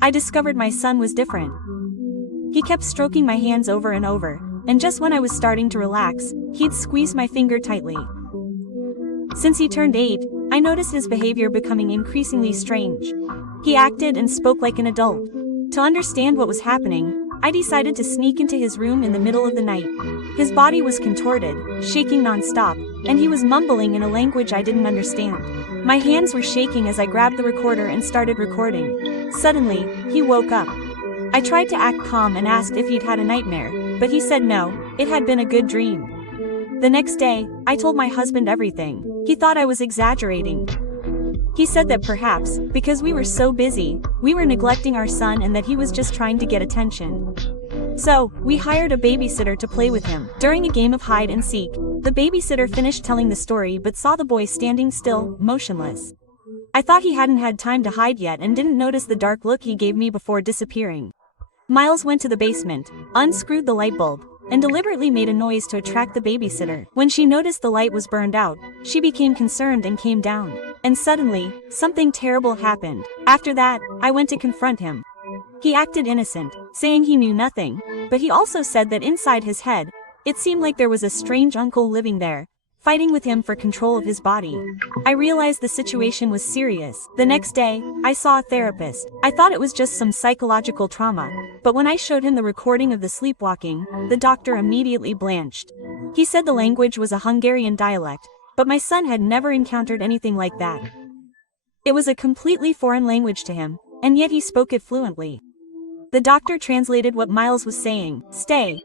I discovered my son was different. He kept stroking my hands over and over, and just when I was starting to relax, he'd squeeze my finger tightly. Since he turned 8, I noticed his behavior becoming increasingly strange. He acted and spoke like an adult. To understand what was happening, I decided to sneak into his room in the middle of the night. His body was contorted, shaking non-stop, and he was mumbling in a language I didn't understand. My hands were shaking as I grabbed the recorder and started recording. Suddenly, he woke up. I tried to act calm and asked if he'd had a nightmare, but he said no, it had been a good dream. The next day, I told my husband everything. He thought I was exaggerating. He said that perhaps, because we were so busy, we were neglecting our son and that he was just trying to get attention. So, we hired a babysitter to play with him. During a game of hide and seek, the babysitter finished telling the story but saw the boy standing still, motionless. I thought he hadn't had time to hide yet and didn't notice the dark look he gave me before disappearing. Miles went to the basement, unscrewed the light bulb, and deliberately made a noise to attract the babysitter. When she noticed the light was burned out, she became concerned and came down. And suddenly, something terrible happened. After that, I went to confront him. He acted innocent, saying he knew nothing, but he also said that inside his head, it seemed like there was a strange uncle living there, fighting with him for control of his body. I realized the situation was serious. The next day, I saw a therapist. I thought it was just some psychological trauma, but when I showed him the recording of the sleepwalking, the doctor immediately blanched. He said the language was a Hungarian dialect, but my son had never encountered anything like that. It was a completely foreign language to him, and yet he spoke it fluently. The doctor translated what Miles was saying. Stay.